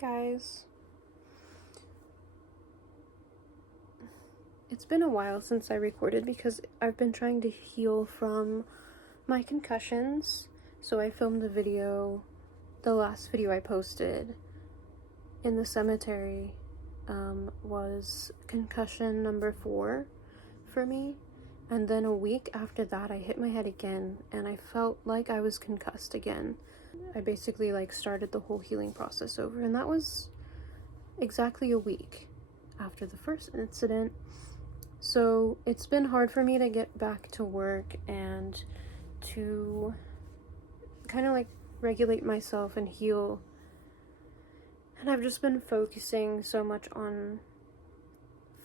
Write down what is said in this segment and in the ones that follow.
Hey guys. It's been a while since I recorded because I've been trying to heal from my concussions. So I filmed the last video I posted in the cemetery was concussion number 4 for me. And then a week after that, I hit my head again and I felt like I was concussed again. I basically started the whole healing process over, and that was exactly a week after the first incident. So it's been hard for me to get back to work and to kind of regulate myself and heal. And I've just been focusing so much on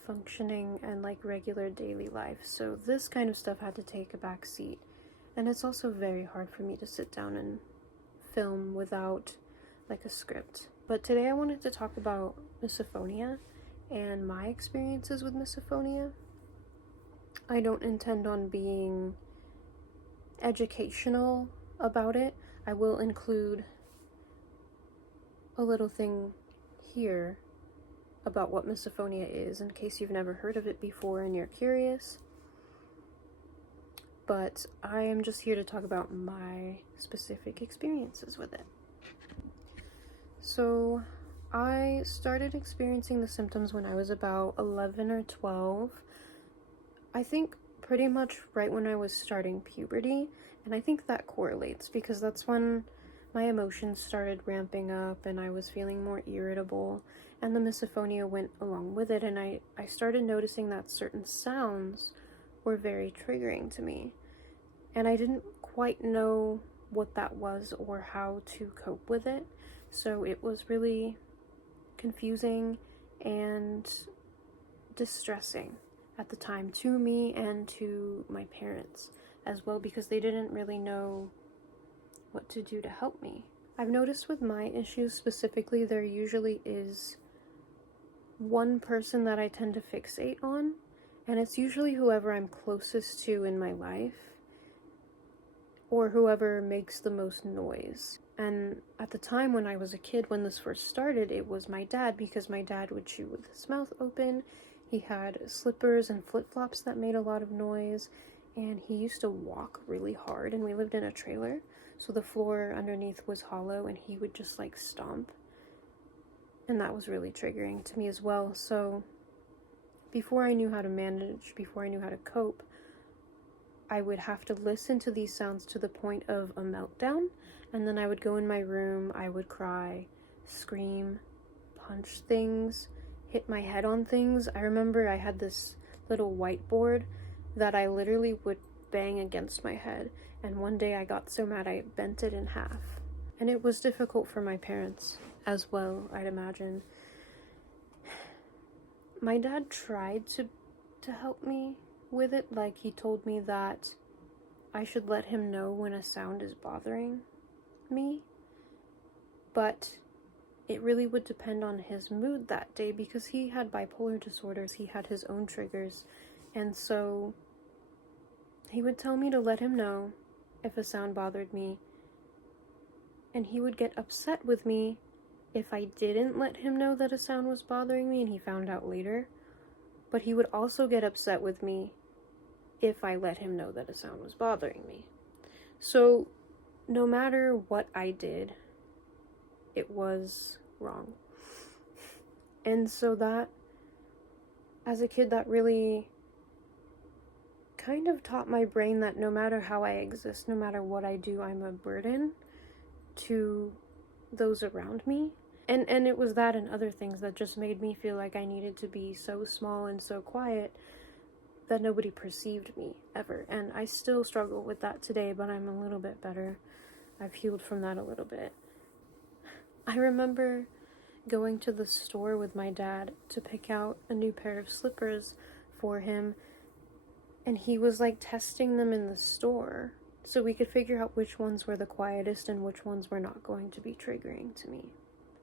functioning and regular daily life. So this kind of stuff had to take a back seat. And it's also very hard for me to sit down and film without a script. But today I wanted to talk about misophonia and my experiences with misophonia. I don't intend on being educational about it. I will include a little thing here about what misophonia is in case you've never heard of it before and you're curious. But I am just here to talk about my specific experiences with it. So I started experiencing the symptoms when I was about 11 or 12. I think pretty much right when I was starting puberty, and I think that correlates because that's when my emotions started ramping up and I was feeling more irritable, and the misophonia went along with it, and I started noticing that certain sounds were very triggering to me, and I didn't quite know what that was or how to cope with it, so it was really confusing and distressing at the time to me and to my parents as well, because they didn't really know what to do to help me. I've noticed with my issues specifically, there usually is one person that I tend to fixate on, and it's usually whoever I'm closest to in my life or whoever makes the most noise. And at the time when I was a kid, when this first started, it was my dad, because my dad would chew with his mouth open. He had slippers and flip-flops that made a lot of noise, and he used to walk really hard, and we lived in a trailer, so the floor underneath was hollow, and he would just stomp, and that was really triggering to me as well. So before I knew how to manage, before I knew how to cope, I would have to listen to these sounds to the point of a meltdown, and then I would go in my room, I would cry, scream, punch things, hit my head on things. I remember I had this little whiteboard that I literally would bang against my head, and one day I got so mad I bent it in half. And it was difficult for my parents as well, I'd imagine. My dad tried to help me with it. He told me that I should let him know when a sound is bothering me, but it really would depend on his mood that day, because he had bipolar disorders, he had his own triggers, and so he would tell me to let him know if a sound bothered me, and he would get upset with me if I didn't let him know that a sound was bothering me and he found out later, but he would also get upset with me if I let him know that a sound was bothering me. So no matter what I did, it was wrong. And so that, as a kid, that really kind of taught my brain that no matter how I exist, no matter what I do, I'm a burden to those around me. And it was that and other things that just made me feel like I needed to be so small and so quiet that nobody perceived me ever. And I still struggle with that today, but I'm a little bit better. I've healed from that a little bit. I remember going to the store with my dad to pick out a new pair of slippers for him, and he was testing them in the store so we could figure out which ones were the quietest and which ones were not going to be triggering to me.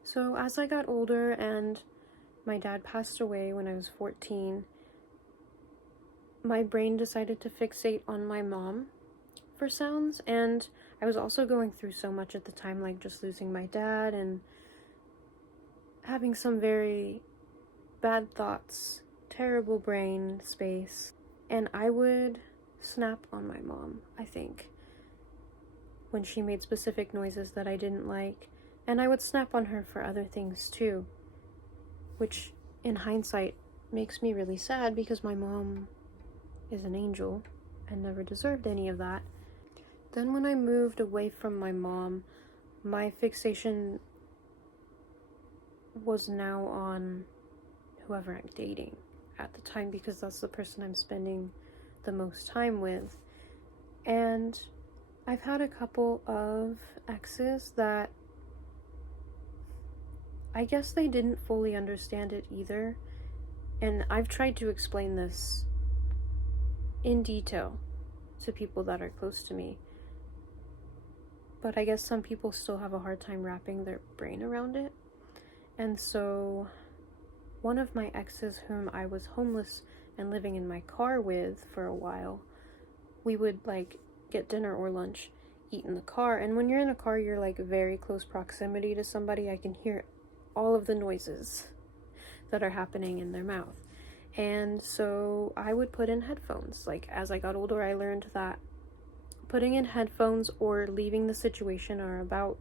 So as I got older and my dad passed away when I was 14, my brain decided to fixate on my mom for sounds, and I was also going through so much at the time, just losing my dad and having some very bad thoughts, terrible brain space, and I would snap on my mom, I think, when she made specific noises that I didn't like, and I would snap on her for other things too, which in hindsight makes me really sad because my mom is an angel and never deserved any of that. Then when I moved away from my mom, my fixation was now on whoever I'm dating at the time because that's the person I'm spending the most time with. And I've had a couple of exes that I guess they didn't fully understand it either. And I've tried to explain this in detail to people that are close to me. But I guess some people still have a hard time wrapping their brain around it. And so one of my exes whom I was homeless and living in my car with for a while, we would like get dinner or lunch, eat in the car. And when you're in a car, you're like very close proximity to somebody. I can hear all of the noises that are happening in their mouth. And so I would put in headphones. Like as I got older, I learned that putting in headphones or leaving the situation are about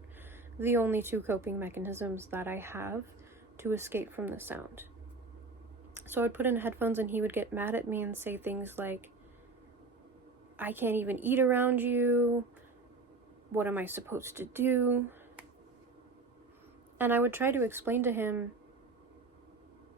the only two coping mechanisms that I have to escape from the sound. So I'd put in headphones and he would get mad at me and say things like, I can't even eat around you. What am I supposed to do? And I would try to explain to him,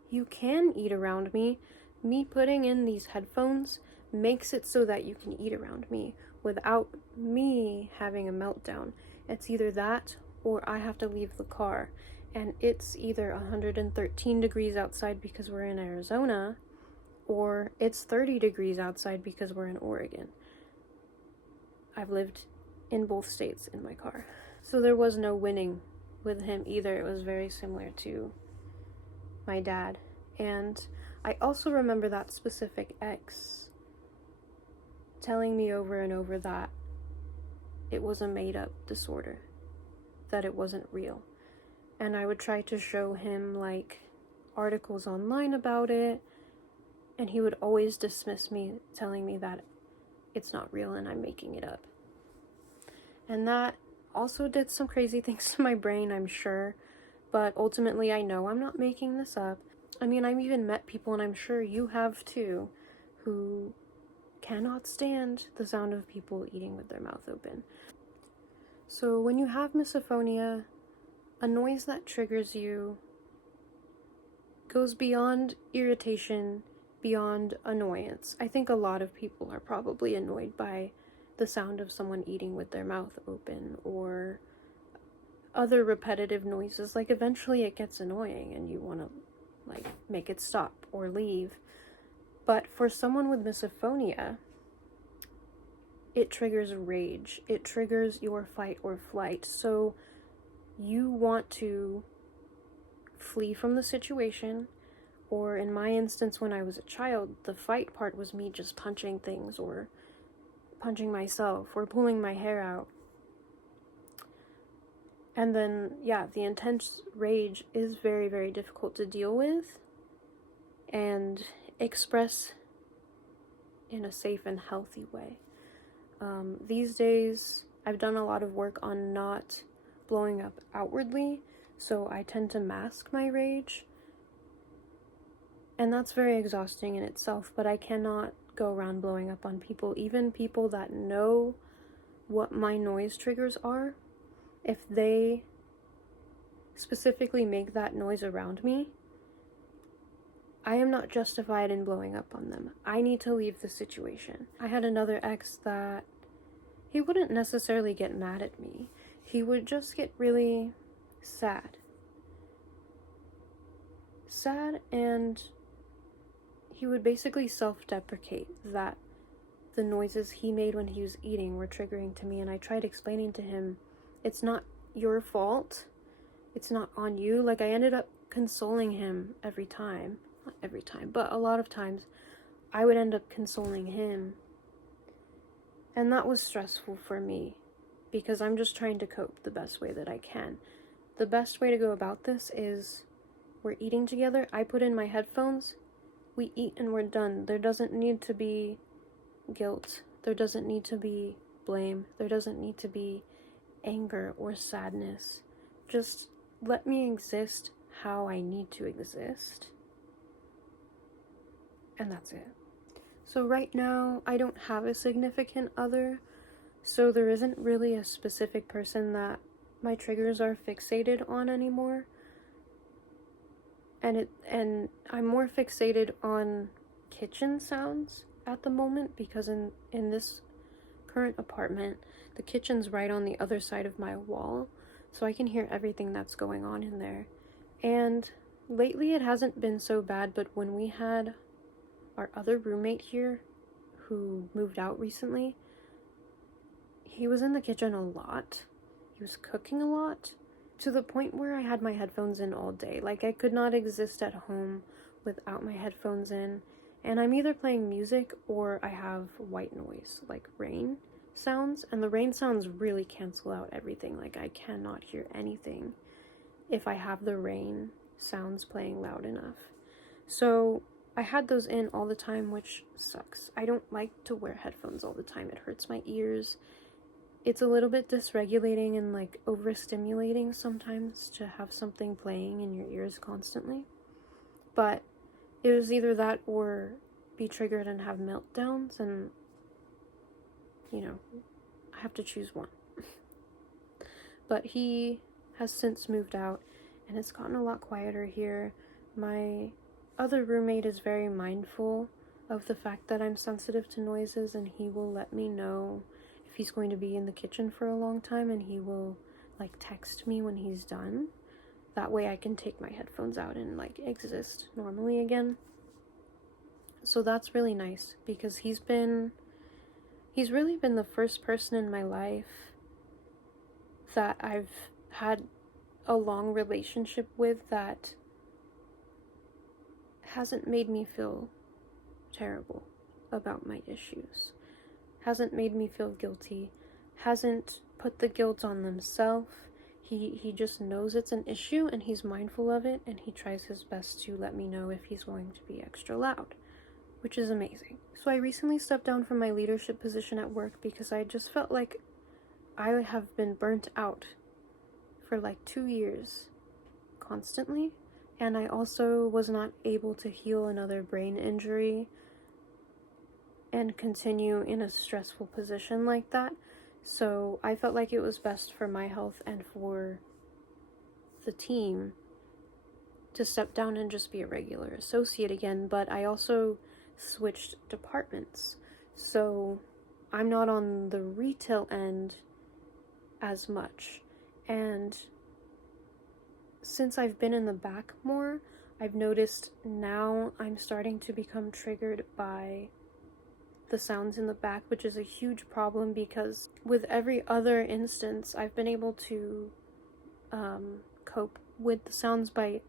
you can eat around me. Me putting in these headphones makes it so that you can eat around me without me having a meltdown. It's either that or I have to leave the car. And it's either 113 degrees outside because we're in Arizona, or it's 30 degrees outside because we're in Oregon. I've lived in both states in my car. So there was no winning with him either. It was very similar to my dad. And I also remember that specific ex telling me over and over that it was a made-up disorder, that it wasn't real. And I would try to show him like articles online about it, and he would always dismiss me, telling me that it's not real and I'm making it up. And that also did some crazy things to my brain, I'm sure, but ultimately I know I'm not making this up. I mean, I've even met people, and I'm sure you have too, who cannot stand the sound of people eating with their mouth open. So when you have misophonia, a noise that triggers you goes beyond irritation, beyond annoyance. I think a lot of people are probably annoyed by the sound of someone eating with their mouth open or other repetitive noises. Like eventually it gets annoying and you want to like make it stop or leave. But for someone with misophonia, it triggers rage. It triggers your fight or flight. So you want to flee from the situation, or in my instance, when I was a child, the fight part was me just punching things or punching myself or pulling my hair out. And then, yeah, the intense rage is very, very difficult to deal with and express in a safe and healthy way. These days, I've done a lot of work on not blowing up outwardly, so I tend to mask my rage, and that's very exhausting in itself. But I cannot go around blowing up on people, even people that know what my noise triggers are. If they specifically make that noise around me, I am not justified in blowing up on them. I need to leave the situation. I had another ex that he wouldn't necessarily get mad at me. He would just get really sad. And he would basically self-deprecate that the noises he made when he was eating were triggering to me. And I tried explaining to him, it's not your fault. It's not on you. Like, I ended up consoling him every time. Not every time, but a lot of times I would end up consoling him. And that was stressful for me because I'm just trying to cope the best way that I can. The best way to go about this is we're eating together, I put in my headphones, we eat and we're done. There doesn't need to be guilt. There doesn't need to be blame. There doesn't need to be anger or sadness. Just let me exist how I need to exist. And that's it. So right now, I don't have a significant other, so there isn't really a specific person that my triggers are fixated on anymore. And I'm more fixated on kitchen sounds at the moment, because in this current apartment, the kitchen's right on the other side of my wall, so I can hear everything that's going on in there. And lately it hasn't been so bad, but when we had our other roommate here, who moved out recently, he was in the kitchen a lot. He was cooking a lot, to the point where I had my headphones in all day. Like, I could not exist at home without my headphones in. And I'm either playing music or I have white noise, like rain sounds. And the rain sounds really cancel out everything. Like, I cannot hear anything if I have the rain sounds playing loud enough. So I had those in all the time, which sucks. I don't like to wear headphones all the time. It hurts my ears. It's a little bit dysregulating and like overstimulating sometimes to have something playing in your ears constantly. But it was either that or be triggered and have meltdowns, and you know, I have to choose one. But he has since moved out and it's gotten a lot quieter here. My other roommate is very mindful of the fact that I'm sensitive to noises, and he will let me know if he's going to be in the kitchen for a long time, and he will like text me when he's done. That way I can take my headphones out and like exist normally again. So that's really nice, because he's really been the first person in my life that I've had a long relationship with that hasn't made me feel terrible about my issues, hasn't made me feel guilty, hasn't put the guilt on themselves. He just knows it's an issue and he's mindful of it, and he tries his best to let me know if he's going to be extra loud, which is amazing. So I recently stepped down from my leadership position at work because I just felt like I have been burnt out for like 2 years constantly, and I also was not able to heal another brain injury and continue in a stressful position like that. So I felt like it was best for my health and for the team to step down and just be a regular associate again. But I also switched departments, so I'm not on the retail end as much. And since I've been in the back more, I've noticed now I'm starting to become triggered by the sounds in the back, which is a huge problem, because with every other instance I've been able to cope with the sounds by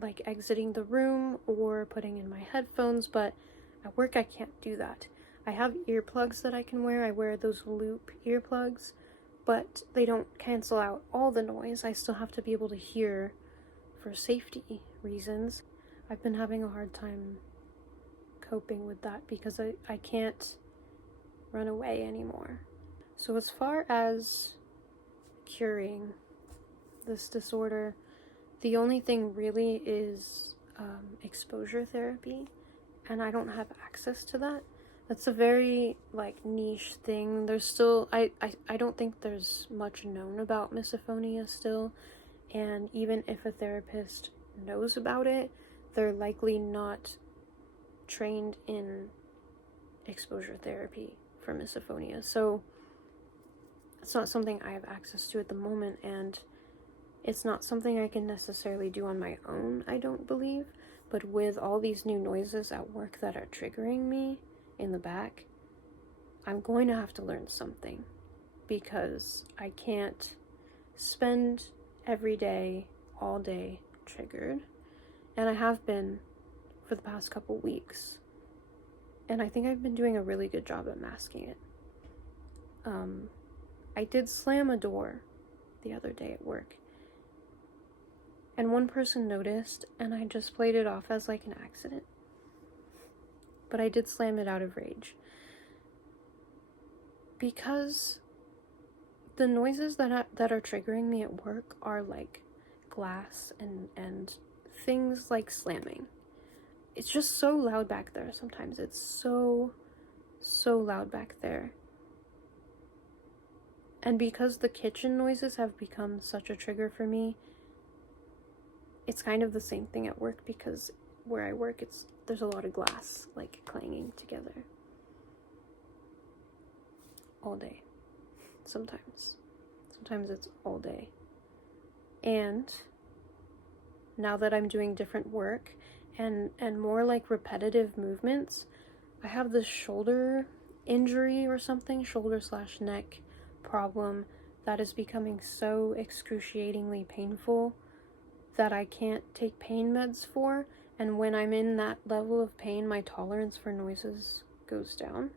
like exiting the room or putting in my headphones, but at work I can't do that. I have earplugs that I can wear. I wear those loop earplugs, but they don't cancel out all the noise. I still have to be able to hear for safety reasons. I've been having a hard time coping with that because I can't run away anymore. So as far as curing this disorder, the only thing really is exposure therapy, and I don't have access to that. That's a very like niche thing. There's still I don't think there's much known about misophonia still, and even if a therapist knows about it, they're likely not trained in exposure therapy for misophonia. So it's not something I have access to at the moment, and it's not something I can necessarily do on my own, I don't believe. But with all these new noises at work that are triggering me in the back, I'm going to have to learn something, because I can't spend every day, all day, triggered. And I have been for the past couple weeks. And I think I've been doing a really good job at masking it. I did slam a door the other day at work. And one person noticed, and I just played it off as like an accident. But I did slam it out of rage. Because the noises that are triggering me at work are like glass and things like slamming. It's just so loud back there sometimes. It's so loud back there. And because the kitchen noises have become such a trigger for me, it's kind of the same thing at work, because where I work, there's a lot of glass like clanging together all day. Sometimes it's all day. And now that I'm doing different work and more like repetitive movements, I have this shoulder injury or something, shoulder/neck problem that is becoming so excruciatingly painful that I can't take pain meds for. And when I'm in that level of pain, my tolerance for noises goes down.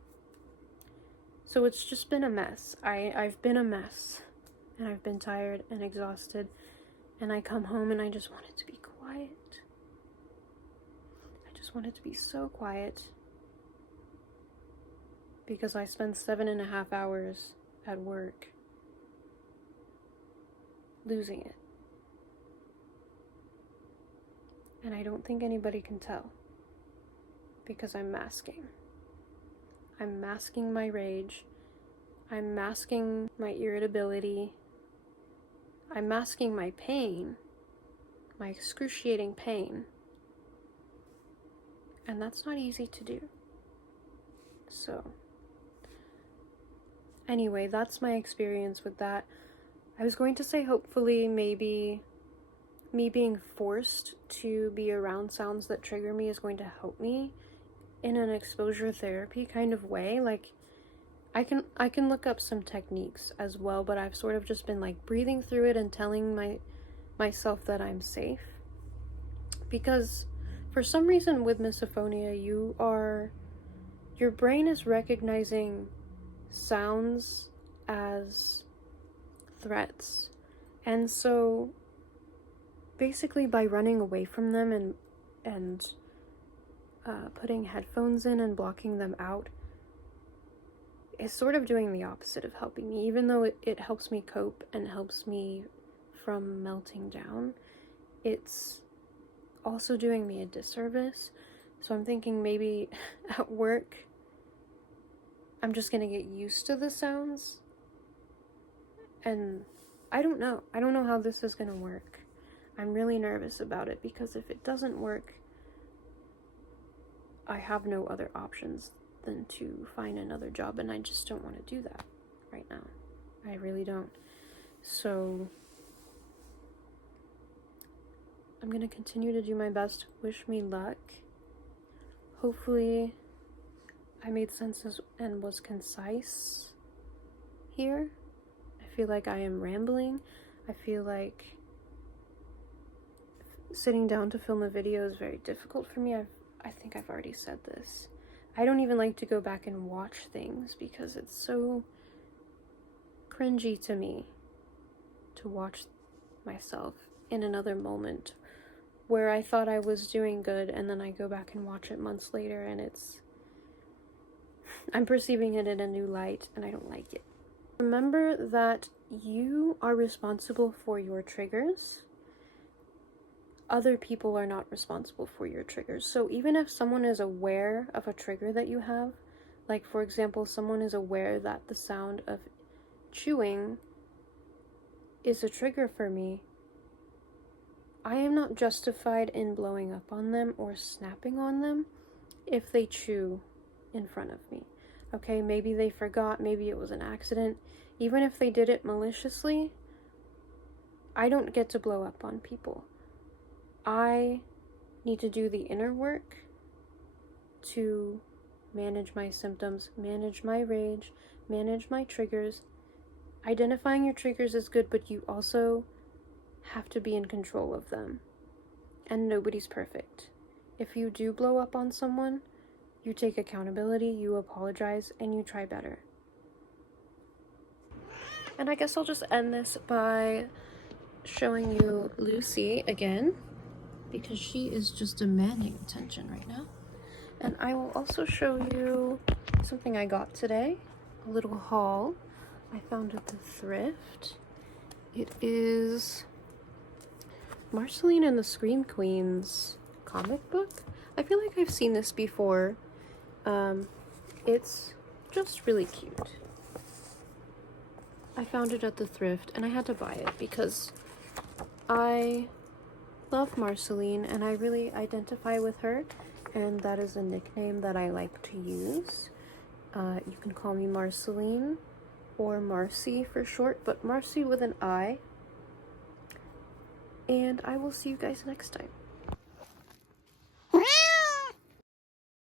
So it's just been a mess. I've been a mess, and I've been tired and exhausted, and I come home and I just want it to be quiet. I just want it to be so quiet, because I spend 7.5 hours at work losing it. And I don't think anybody can tell, because I'm masking. I'm masking my rage. I'm masking my irritability. I'm masking my pain, my excruciating pain. And that's not easy to do. So, anyway, that's my experience with that. I was going to say, hopefully, maybe me being forced to be around sounds that trigger me is going to help me in an exposure therapy kind of way. Like, I can look up some techniques as well, but I've sort of just been like breathing through it and telling myself that I'm safe. Because for some reason with misophonia, your brain is recognizing sounds as threats. And so basically by running away from them and putting headphones in and blocking them out is sort of doing the opposite of helping me. Even though it helps me cope and helps me from melting down, it's also doing me a disservice. So I'm thinking maybe at work I'm just gonna get used to the sounds, and I don't know how this is gonna work. I'm really nervous about it, because if it doesn't work, I have no other options than to find another job, and I just don't want to do that right now. I really don't. So I'm gonna continue to do my best. Wish me luck. Hopefully I made sense and was concise here. I feel like I am rambling. I feel like sitting down to film a video is very difficult for me. I think I've already said this. I don't even like to go back and watch things, because it's so cringy to me to watch myself in another moment where I thought I was doing good, and then I go back and watch it months later, and I'm perceiving it in a new light, and I don't like it. Remember that you are responsible for your triggers. Other people are not responsible for your triggers. So even if someone is aware of a trigger that you have, like for example, someone is aware that the sound of chewing is a trigger for me, I am not justified in blowing up on them or snapping on them if they chew in front of me. Okay, maybe they forgot, maybe it was an accident. Even if they did it maliciously, I don't get to blow up on people. I need to do the inner work to manage my symptoms, manage my rage, manage my triggers. Identifying your triggers is good, but you also have to be in control of them. And nobody's perfect. If you do blow up on someone, you take accountability, you apologize, and you try better. And I guess I'll just end this by showing you Lucy again because she is just demanding attention right now. And I will also show you something I got today, a little haul I found at the thrift. It is Marceline and the Scream Queens comic book. I feel like I've seen this before. It's just really cute. I found it at the thrift and I had to buy it because I love Marceline and I really identify with her, and that is a nickname that I like to use. You can call me Marceline or Marcy for short, but Marcy with an I. And I will see you guys next time.